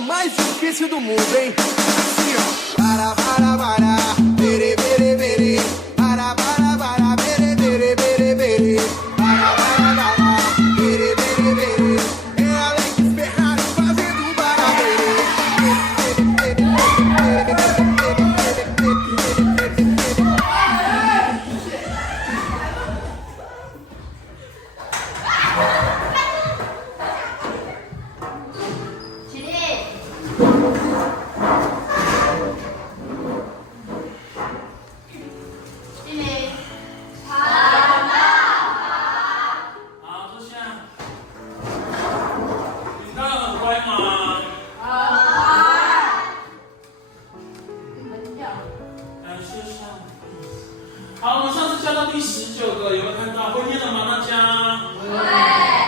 mais difícil do mundo, hein? Assim, ó. Para, bere, bere, bere. Para, bere, bere, bere, bere. Para, bere, bere, bere. É Alex Ferrari fazendo barabere.好，我们上次教到第19个，有没有看到？会念了吗？大家？对。